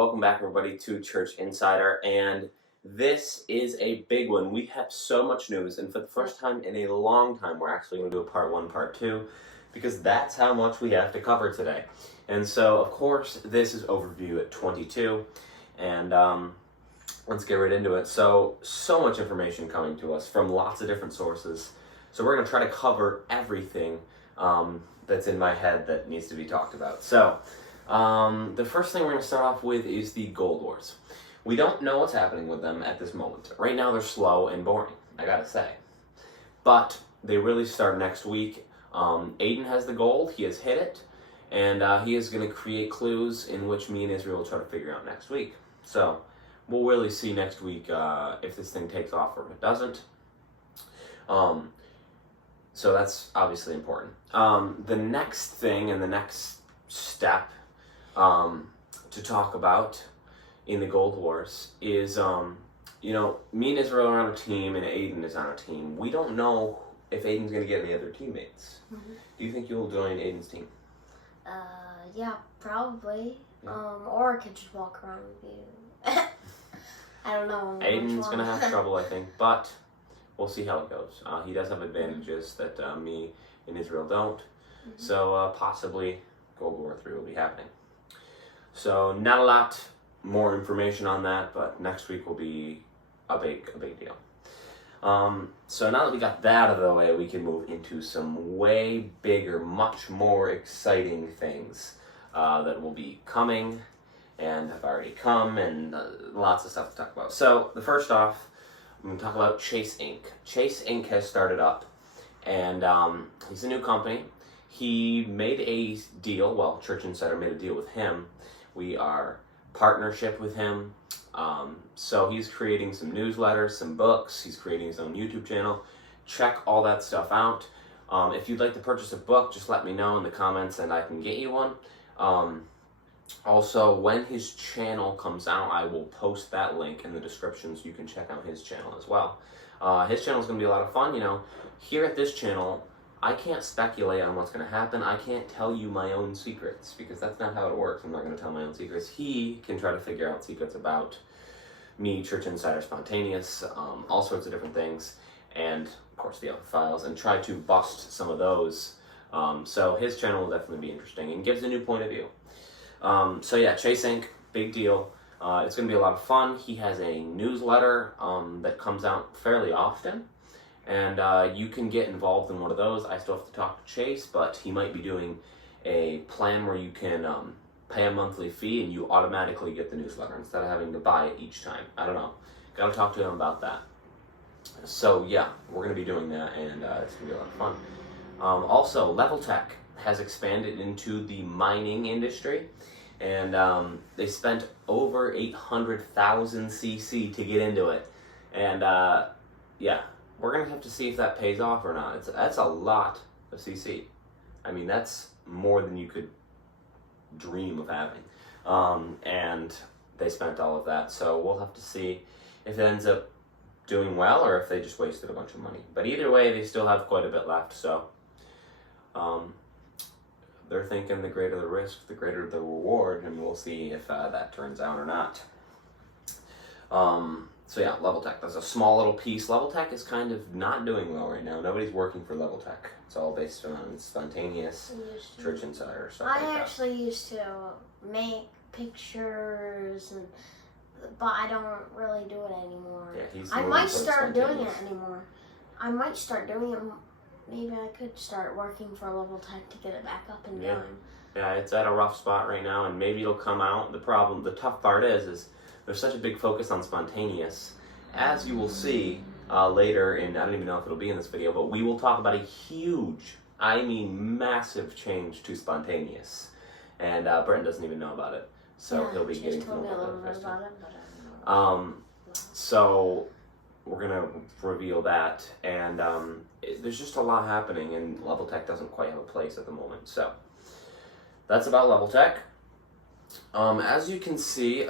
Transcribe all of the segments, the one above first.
Welcome back, everybody, to Church Insider, and this is a big one. We have so much news, and for the first time in a long time, we're actually going to do a part 1, part 2, because that's how much we have to cover today. And so, of course, this is Overview at 22, and let's get right into it. So much information coming to us from lots of different sources. So we're going to try to cover everything that's in my head that needs to be talked about. So the first thing we're going to start off with is the Gold Wars. We don't know what's happening with them at this moment. Right now they're slow and boring, I gotta say. But they really start next week. Aiden has the gold, he has hit it, and he is going to create clues in which me and Israel will try to figure out next week. So we'll really see next week if this thing takes off or if it doesn't. So that's obviously important. The next thing and the next step to talk about in the Gold Wars is, me and Israel are on a team and Aiden is on a team. We don't know if Aiden's going to get any other teammates. Mm-hmm. Do you think you'll join Aiden's team? Yeah, probably. Yeah. Or I could just walk around with you. I don't know. Aiden's going to have trouble, I think, but we'll see how it goes. He does have advantages that me and Israel don't. Mm-hmm. So possibly World War III will be happening. So not a lot more information on that, but next week will be a big deal. So now that we got that out of the way, we can move into some way bigger, much more exciting things that will be coming and have already come, and lots of stuff to talk about. So the first off, I'm going to talk about Chase Inc. Chase Inc. has started up, and he's a new company. He made a deal, well, Church Insider made a deal with him. We are partnership with him. So he's creating some newsletters, some books. He's creating his own YouTube channel. Check all that stuff out. If you'd like to purchase a book, just let me know in the comments and I can get you one. Also, when his channel comes out, I will post that link in the description so you can check out his channel as well. His channel is going to be a lot of fun. Here at this channel, I can't speculate on what's going to happen. I can't tell you my own secrets because that's not how it works. I'm not going to tell my own secrets. He can try to figure out secrets about me, Church Insider, Spontaneous, all sorts of different things, and of course the other files, and try to bust some of those. So his channel will definitely be interesting and gives a new point of view. So yeah, Chase Inc., big deal. It's going to be a lot of fun. He has a newsletter that comes out fairly often. And you can get involved in one of those. I still have to talk to Chase, but he might be doing a plan where you can pay a monthly fee and you automatically get the newsletter instead of having to buy it each time. I don't know. Got to talk to him about that. So yeah, we're going to be doing that, and it's going to be a lot of fun. Also, Level Tech has expanded into the mining industry, and they spent over 800,000 CC to get into it. And yeah. We're going to have to see if that pays off or not. That's a lot of CC. I mean, that's more than you could dream of having. And they spent all of that. So we'll have to see if it ends up doing well or if they just wasted a bunch of money. But either way, they still have quite a bit left. So they're thinking the greater the risk, the greater the reward. And we'll see if that turns out or not. So yeah, Level Tech. That's a small little piece. Level Tech is kind of not doing well right now. Nobody's working for Level Tech. It's all based on Spontaneous, Church Insider, stuff like that. I actually used to make pictures, but I don't really do it anymore. Yeah, I might start doing it anymore. I might start doing it. Maybe I could start working for Level Tech to get it back up and going. Yeah, it's at a rough spot right now, and maybe it'll come out. The tough part is there's such a big focus on Spontaneous. As you will see later, and I don't even know if it'll be in this video, but we will talk about a huge, I mean massive change to Spontaneous. And Brenton doesn't even know about it, so he'll be getting to know about it. So we're going to reveal that, and there's just a lot happening, and Level Tech doesn't quite have a place at the moment. So that's about Level Tech. As you can see,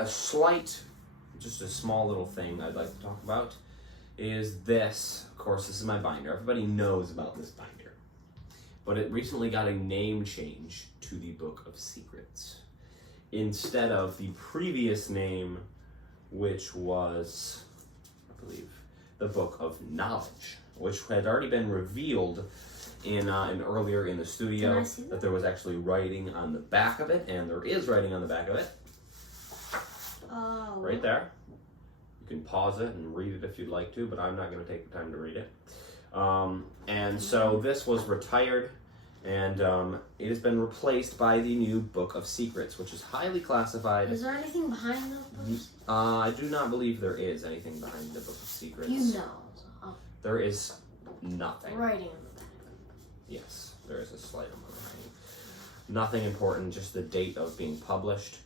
just a small little thing I'd like to talk about is this. Of course, this is my binder. Everybody knows about this binder. But it recently got a name change to the Book of Secrets. instead of the previous name, which was, I believe, the Book of Knowledge, which had already been revealed in earlier in the studio. Can I see that there was actually writing on the back of it, and there is writing on the back of it. Oh. Right there. You can pause it and read it if you'd like to, but I'm not going to take the time to read it. And so this was retired, and it has been replaced by the new Book of Secrets, which is highly classified. Is there anything behind the book? I do not believe there is anything behind the Book of Secrets. You know. Oh. There is nothing. Writing on the back. Yes, there is a slight amount of writing. Nothing important, just the date of being published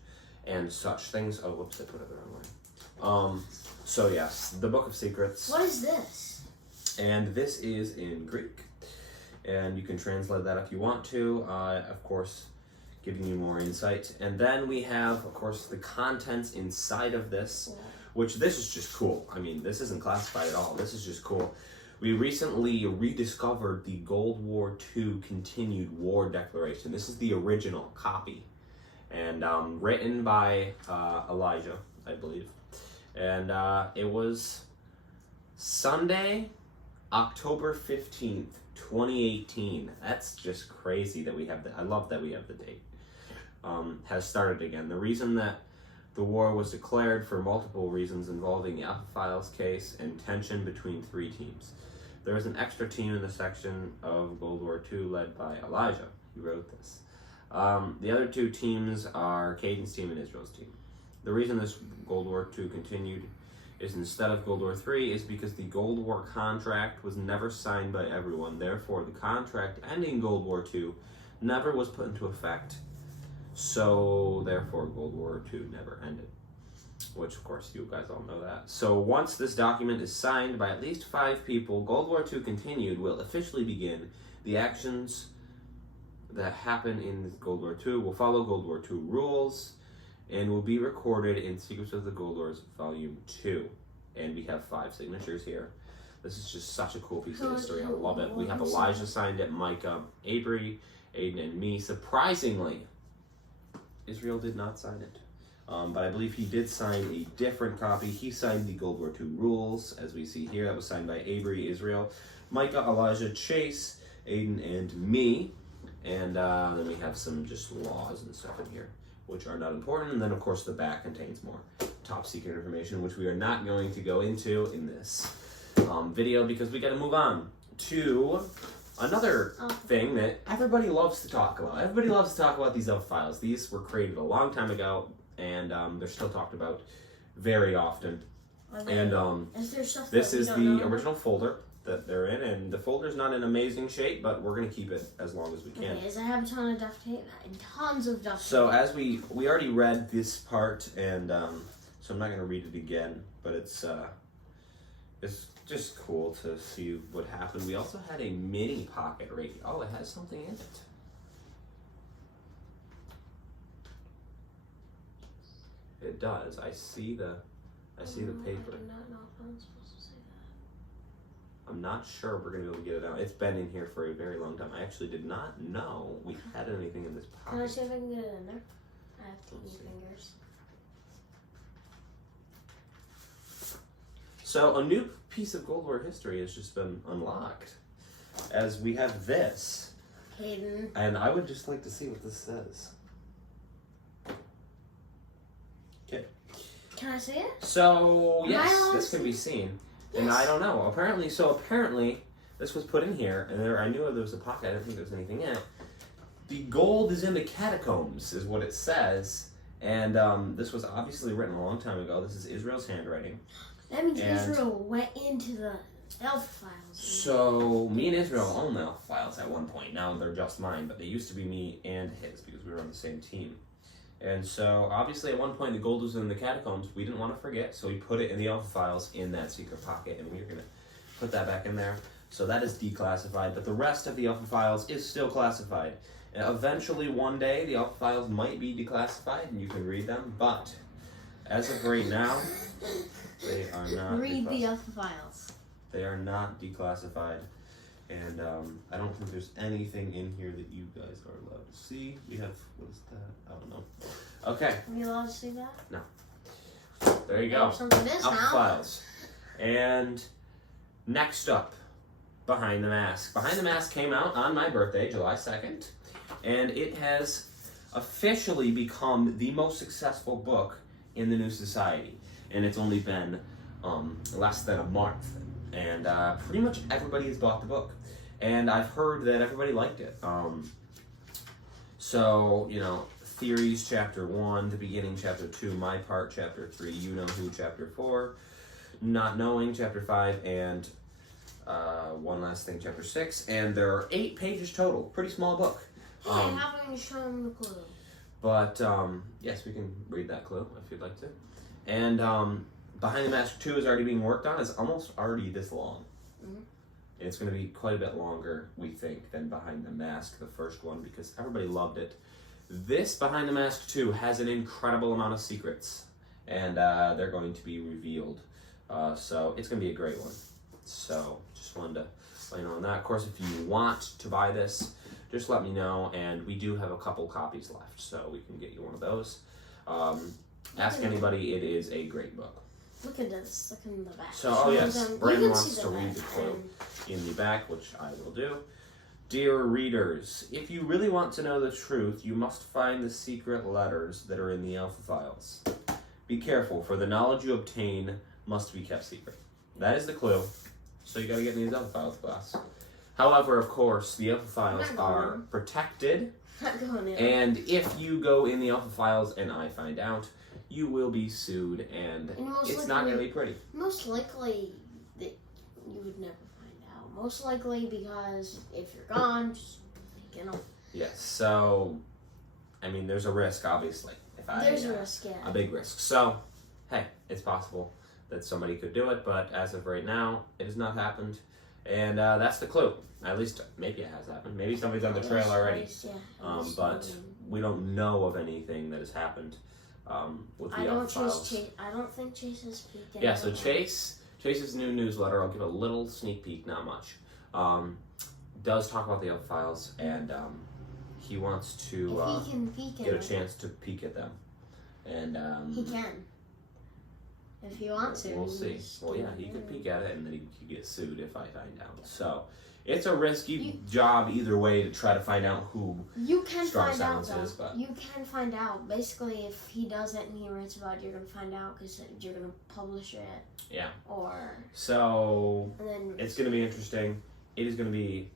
and such things. Oh, whoops, I put it the wrong way. So yes, the Book of Secrets. What is this? And this is in Greek. And you can translate that if you want to. Of course, giving you more insight. And then we have, of course, the contents inside of this, which this is just cool. I mean, this isn't classified at all. This is just cool. We recently rediscovered the World War II Continued War Declaration. This is the original copy. And written by Elijah, I believe. And it was Sunday, October 15th, 2018. That's just crazy that we have that. I love that we have the date. Has started again. The reason that the war was declared for multiple reasons involving the Alpha Files case and tension between three teams. There was an extra team in the section of World War II led by Elijah. He wrote this. The other two teams are Caden's team and Israel's team. The reason this World War II continued is instead of World War III is because the Cold War contract was never signed by everyone. Therefore, the contract ending World War II never was put into effect. So, therefore, World War II never ended. Which, of course, you guys all know that. So, once this document is signed by at least 5 people, World War II continued will officially begin. The actions that happen in World War II will follow World War II rules and will be recorded in Secrets of the Gold Wars Volume 2. And we have 5 signatures here. This is just such a cool piece of history. I love it. We have Elijah signed it, Micah, Avery, Aiden, and me. Surprisingly, Israel did not sign it. But I believe he did sign a different copy. He signed the World War II rules, as we see here. That was signed by Avery, Israel, Micah, Elijah, Chase, Aiden, and me. And then we have some just laws and stuff in here, which are not important. And then, of course, the back contains more top secret information, which we are not going to go into in this video because we got to move on to another thing that everybody loves to talk about. Everybody loves to talk about these Alpha files. These were created a long time ago, and they're still talked about very often. And is there stuff this is the original folder that they're in, and the folder's not in amazing shape, but we're going to keep it as long as we can. Okay, I have a ton of duct tape and tons of duct tape. So as we already read this part, and so I'm not going to read it again, but it's just cool to see what happened. We also had a mini pocket radio. Oh, it has something in it. It does. I see the paper. I do not know if I'm supposed to say that. I'm not sure we're going to be able to get it out. It's been in here for a very long time. I actually did not know we had anything in this pocket. Can I see if I can get it in there? I have teeny fingers. So a new piece of Gold War history has just been unlocked, as we have this. Hayden. And I would just like to see what this says. Okay. Can I see it? So yes, this can be seen. Yes. And I don't know. Apparently, this was put in here, and I knew there was a pocket. I didn't think there was anything in it. The gold is in the catacombs, is what it says. And this was obviously written a long time ago. This is Israel's handwriting. That means Israel went into the Alpha files. So me and Israel own the Alpha files at one point. Now they're just mine, but they used to be me and his because we were on the same team. And so obviously at one point the gold was in the catacombs. We didn't want to forget, so we put it in the Alpha files in that secret pocket, and we're going to put that back in there. So that is declassified, but the rest of the Alpha files is still classified. Eventually, one day, the Alpha files might be declassified, and you can read them, but as of right now, they are not Read the Alpha files. They are not declassified. And I don't think there's anything in here that you guys are allowed to see. We have, what is that? I don't know. Okay. Are you allowed to see that? No. There you go. Something is Alpha now. Files. And next up, Behind the Mask. Behind the Mask came out on my birthday, July 2nd. And it has officially become the most successful book in the New Society. And it's only been less than a month. And pretty much everybody has bought the book. And I've heard that everybody liked it. So, you know, Theories, Chapter 1, The Beginning, Chapter 2, My Part, Chapter 3, You Know Who, Chapter 4, Not Knowing, Chapter 5, and One Last Thing, Chapter 6. And there are 8 pages total. Pretty small book. Hey, I haven't shown the clue. But, yes, we can read that clue if you'd like to. And Behind the Mask 2 is already being worked on. It's almost already this long. Mm-hmm. It's going to be quite a bit longer, we think, than Behind the Mask, the first one, because everybody loved it. This Behind the Mask 2 has an incredible amount of secrets, and they're going to be revealed. So it's going to be a great one. So just wanted to let you know on that. Of course, if you want to buy this, just let me know, and we do have a couple copies left, so we can get you one of those. Ask anybody, it is a great book. Look at this. Look in the back. So, oh yes, Brandon wants to read the quote in the back, which I will do. Dear readers, if you really want to know the truth, you must find the secret letters that are in the Alpha Files. Be careful, for the knowledge you obtain must be kept secret. That is the clue. So you got to get in these Alpha Files class. However, of course, the Alpha Files are protected. Not going in. And if you go in the Alpha Files and I find out, you will be sued, and it's not going to be pretty. Most likely that you would never find out. Most likely because if you're gone, just, you know. Yes, so, I mean, there's a risk, obviously. There's a risk, yeah. A big risk. So, hey, it's possible that somebody could do it, but as of right now, it has not happened. And that's the clue. At least, maybe it has happened. Maybe somebody's on the trail already. But we don't know of anything that has happened. With the Alpha Files. I don't think Chase has peeked. Yeah, so Chase's new newsletter, I'll give a little sneak peek, not much, does talk about the Alpha Files, and he wants to get a chance to peek at them. And he can. If he wants to. We'll see. Well, yeah, he could peek at it, and then he could get sued if I find out. So, it's a risky job either way to try to find out who Strong Silence is. But you can find out. Basically, if he does it and he writes about it, you're going to find out because you're going to publish it. Yeah. And then it's going to be interesting. It is going to be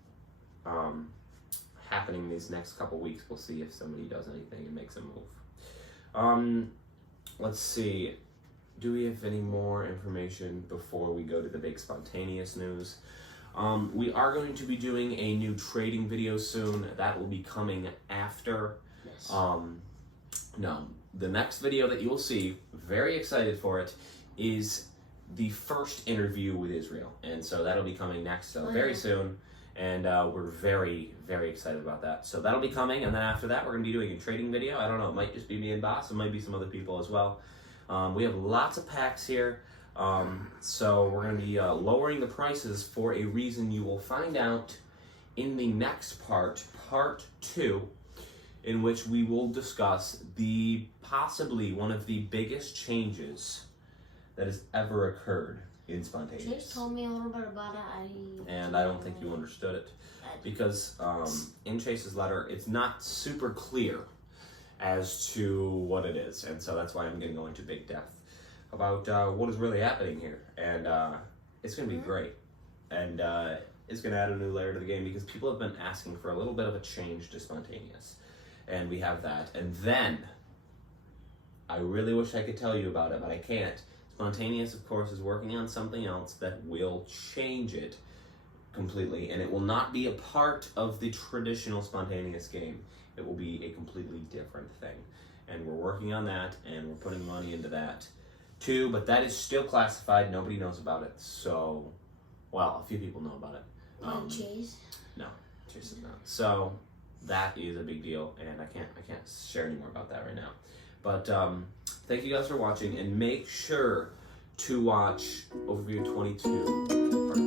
happening these next couple weeks. We'll see if somebody does anything and makes a move. Let's see. Do we have any more information before we go to the big spontaneous news? We are going to be doing a new trading video soon. That will be coming after. Yes. No, the next video that you will see, very excited for it, is the first interview with Israel. And so that'll be coming next, very soon. And we're very, very excited about that. So that'll be coming, and then after that, we're going to be doing a trading video. I don't know, it might just be me and Boss. It might be some other people as well. We have lots of packs here. So we're going to be lowering the prices for a reason you will find out in the next part 2, in which we will discuss possibly one of the biggest changes that has ever occurred in Spontaneous. Chase told me a little bit about it. And I don't think you understood it. Because in Chase's letter, it's not super clear as to what it is. And so that's why I'm going to go into big depth about what is really happening here. And it's going to be great. And it's going to add a new layer to the game because people have been asking for a little bit of a change to Spontaneous. And we have that. And then, I really wish I could tell you about it, but I can't. Spontaneous, of course, is working on something else that will change it completely. And it will not be a part of the traditional Spontaneous game. It will be a completely different thing. And we're working on that, and we're putting money into that too, but that is still classified. Nobody knows about it. So, well, a few people know about it. Chase? No, Chase is not. So that is a big deal, and I can't share any more about that right now. But thank you guys for watching, and make sure to watch Overview 22 part